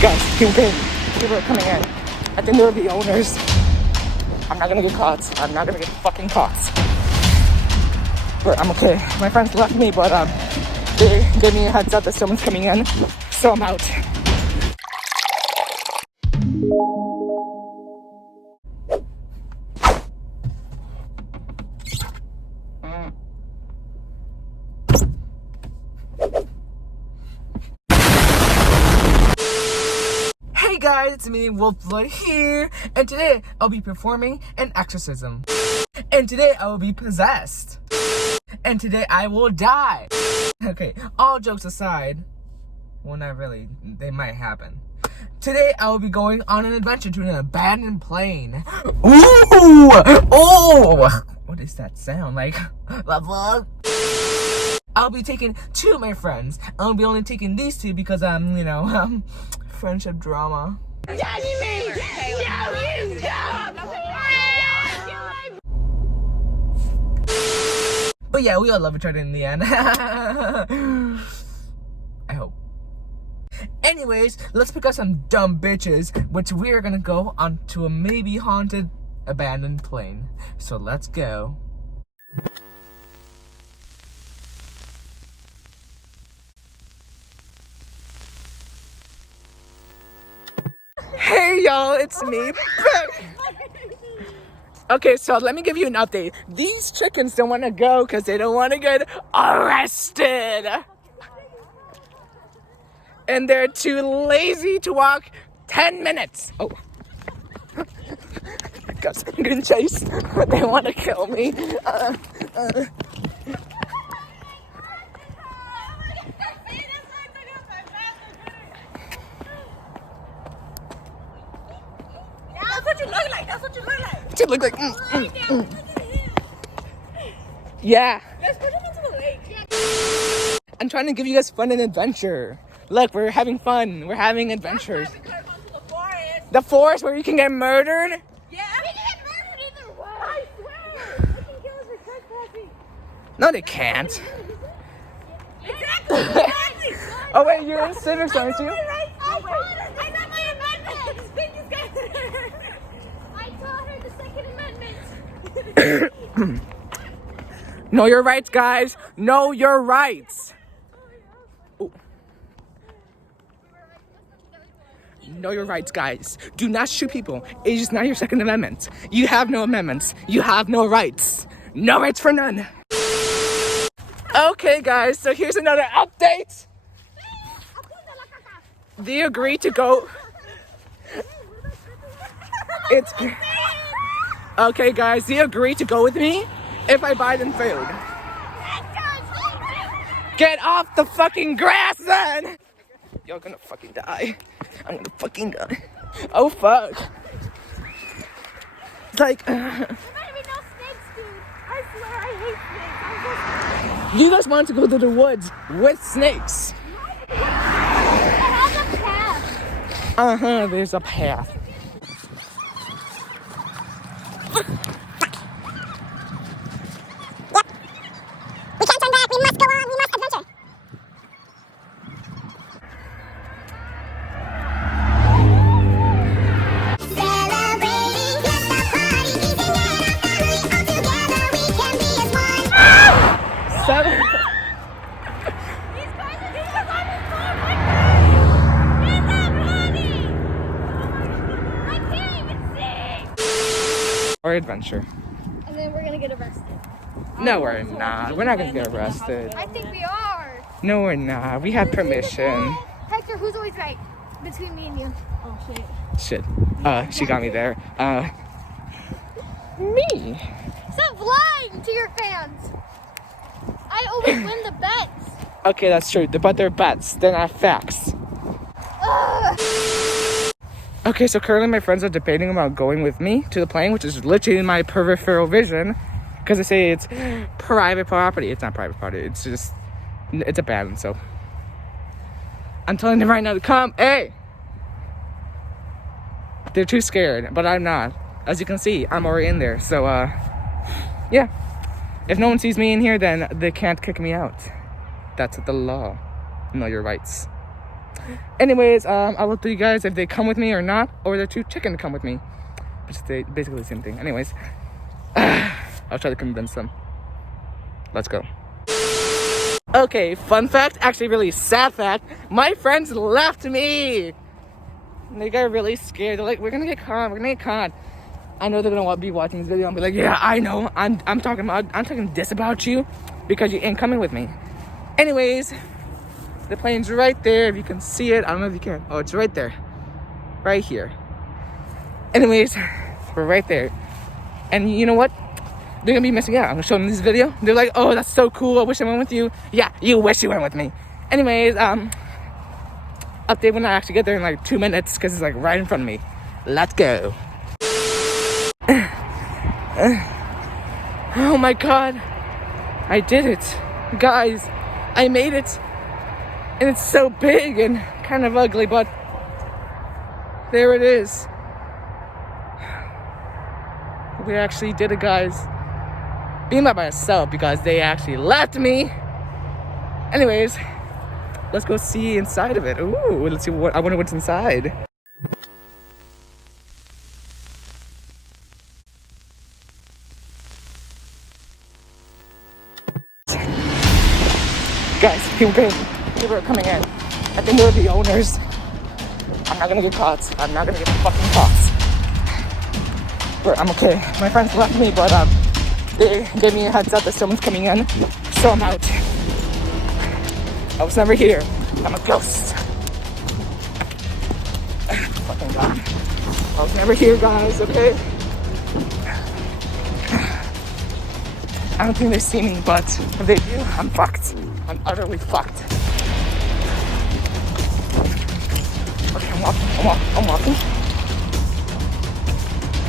Guys, people are coming in. I think they're the owners. I'm not gonna get caught. I'm not gonna get fucking caught. But I'm okay. My friends left me, but they gave me a heads up that someone's coming in, so I'm out. Hey guys, it's me, Wolfblood here, and today I'll be performing an exorcism. And today I will be possessed. And today I will die. Okay, all jokes aside, well not really, they might happen. Today I will be going on an adventure to an abandoned plane. Ooh! Oh! What is that sound? Like, I'll be taking two of my friends. I'll be only taking these two because friendship drama. But yeah, we all love each other in the end. I hope. Anyways, let's pick up some dumb bitches, which we are gonna go onto a maybe haunted abandoned plane. So let's go. Hey y'all, it's me. Okay, so let me give you an update. These chickens don't want to go because they don't want to get arrested. And they're too lazy to walk 10 minutes. Oh. Guys, I'm getting chased, but they want to kill me. That's what you look like. That's what you look like. You look like. Yeah. Let's put him into the lake. I'm trying to give you guys fun and adventure. Look, we're having fun. We're having adventures. We could have gone to the forest. The forest where you can get murdered? Yeah. We can get murdered either way. I swear. They can kill us for trespassing. No, they can't. Exactly. Oh, wait, you're in Sinners, aren't you? I got my amendment. I taught her the Second Amendment. Know your rights, guys. Know your rights. Ooh. Know your rights, guys. Do not shoot people. It is not your Second Amendment. You have no amendments. You have no rights. No rights for none. Okay, guys, so here's another update. They agreed to go. It's okay, guys. They agreed to go with me if I buy them food. Get off the fucking grass, then. You're gonna fucking die. I'm gonna fucking die. Oh fuck. It's like. There better be no snakes, dude. I swear I hate snakes. I'm so You guys want to go to the woods with snakes? There's a path. There's a path. We can't turn back. We must go on. We must adventure. Celebrating, let the party begin. Our family all together. We can be as one. Seven. These guys are doing this on the floor. Is that running? I can't even see. Or adventure. And then we're gonna get arrested. No, we're not. We're not gonna get arrested. I think we are. No, we're not. We have permission. Hector, who's always right? Between me and you. Oh shit. Shit. She got me there. Me. Stop lying to your fans. I always win the bets. Okay, that's true. But they're bets. They're not facts. Ugh. Okay, so currently my friends are debating about going with me to the plane, which is literally in my peripheral vision. Because they say it's private property. It's not private property. It's just, it's abandoned, so. I'm telling them right now to come. Hey! They're too scared, but I'm not. As you can see, I'm already in there. So, yeah. If no one sees me in here, then they can't kick me out. That's the law. Know your rights. Anyways, I will tell you guys if they come with me or not, or they're too chicken to come with me. It's basically the same thing. Anyways, I'll try to convince them. Let's go. Okay, fun fact, actually really sad fact. My friends left me. They got really scared. They're like, we're gonna get caught. I know they're gonna be watching this video and be like, yeah, I know. I'm talking this about you because you ain't coming with me. Anyways, the plane's right there. If you can see it, I don't know if you can. Oh, it's right there, right here. Anyways, we're right there, and you know what? They're gonna be missing out. I'm gonna show them this video. They're like, oh, that's so cool. I wish I went with you. Yeah, you wish you went with me. Anyways, update when I actually get there in like 2 minutes because it's like right in front of me. Let's go. Oh my god, I did it, guys. I made it, and it's so big and kind of ugly, but there it is. We actually did it, guys. Being by myself because they actually left me. Anyways, let's go see inside of it. Ooh, let's see what I wonder what's inside. Guys, people are coming in. I think they're the owners. I'm not gonna get caught. I'm not gonna get fucking caught. But I'm okay. My friends left me, but they gave me a heads up that someone's coming in, so I'm out. I was never here. I'm a ghost. Fucking god. I was never here, guys, okay? I don't think they see me, but if they do, I'm fucked. I'm utterly fucked. Okay, I'm walking.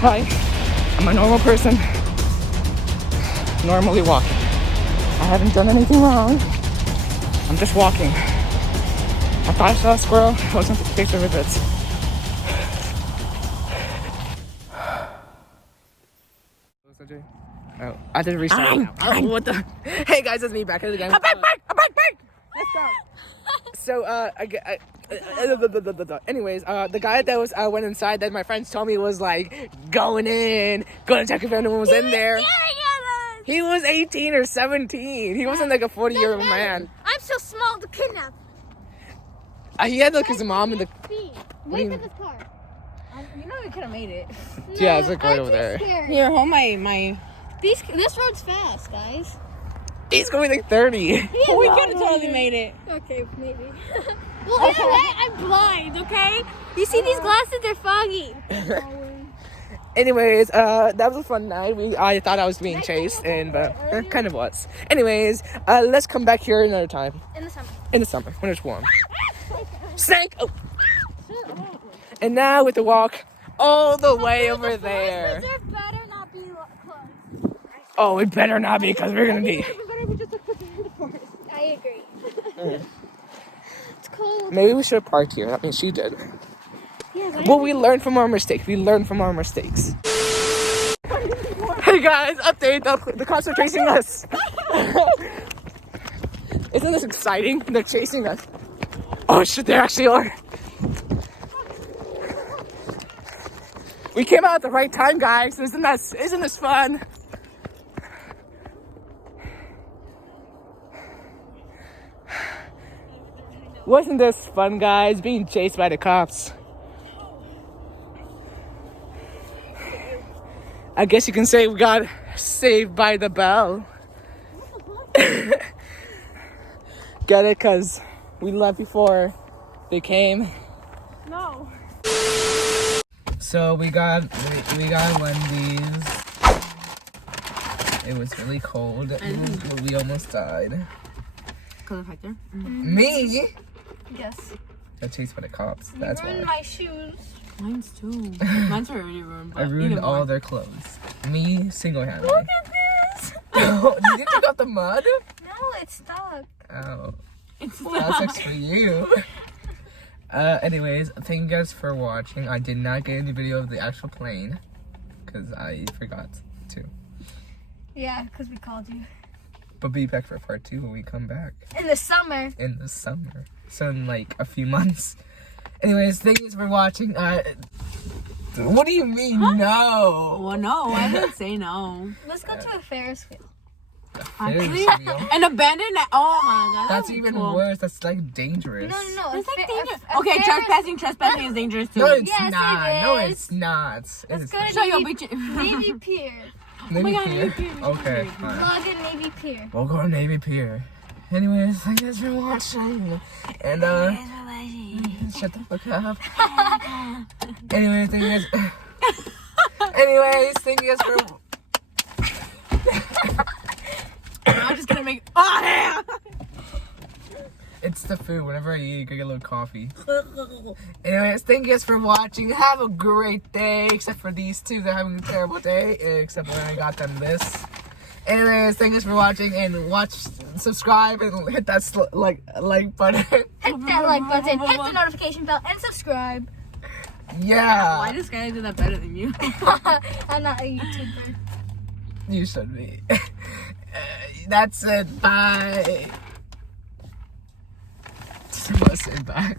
Hi, I'm a normal person. Normally walking. I haven't done anything wrong. I'm just walking. I thought I saw a squirrel. I was going to take pictures of it. Oh, I did restart now. Oh, what the? Hey guys, it's me back at it again. I'm back! Let's go. So, anyways, the guy that was went inside that my friends told me was like going to check if anyone was in there. He was 18 or 17. He wasn't like a 40-year-old man. I'm so small to kidnap. He had like his mom in the. Wait for this car. You know we could have made it. Yeah, it's like right over there. Here, hold my. This road's fast, guys. He's going like 30. We could have totally made it. Okay, maybe. Well, either way, I'm blind, okay? You see these glasses? They're foggy. Anyways, that was a fun night. I thought I was being chased, and but it kind of was. Anyways, let's come back here another time. In the summer. In the summer when it's warm. Snake! Oh. And now with the walk all the way over there. Reserve better not be closed. Oh, it better not be because we're gonna be. I agree. It's cold. Maybe we should have parked here. That means she did. Yeah, Well, we learned from our mistakes. Hey guys, update. The cops are chasing us. Isn't this exciting? They're chasing us. Oh shit, they actually are. We came out at the right time, guys. Isn't this fun? Wasn't this fun, guys? Being chased by the cops. I guess you can say we got saved by the bell. Get it? Because we left before they came. No. So we got Wendy's. It was really cold. We almost died. Cause it's right there. Me? Yes. Got chased by the cops. That's why. My shoes. Mine's too. Mine's already ruined. I ruined all their clothes. Me, single-handedly. Look at this. Did you take out the mud? No, it's stuck. Oh, It's that sucks for you. Anyways, thank you guys for watching. I did not get any video of the actual plane because I forgot to. Yeah, because we called you. But be back for part 2 when we come back In the summer. in the summer. So in like a few months. Anyways, thank you for watching. What do you mean no? Well, no, I didn't say no. Let's go to a Ferris wheel. Actually, Ferris wheel? an abandoned. Oh my god, That's that'd be even cool. worse. That's like dangerous. No. It's like dangerous. a Okay, Ferris- trespassing is dangerous too. No, it's Yes, it not. No, is. it's not. Let's go to Show your Navy, bitch. Navy Pier. Navy God, Pier? Navy Pier. Okay, Navy fine. Vlog at Navy Pier. We'll go to Navy Pier. Anyways, thank you guys for watching. And shut the fuck up. Anyways, thank you guys. Anyways, thank you guys for. I'm just gonna make. Oh yeah. It's the food. Whenever I eat, I get a little coffee. Anyways, thank you guys for watching. Have a great day. Except for these two, they're having a terrible day. Except when I got them this. Anyways, thank you guys for watching and subscribe and hit that like button. Hit that like button, hit the notification bell, and subscribe. Yeah. Why does Skylar do that better than you? I'm not a YouTuber. You should be. That's it. Bye. Let's say bye.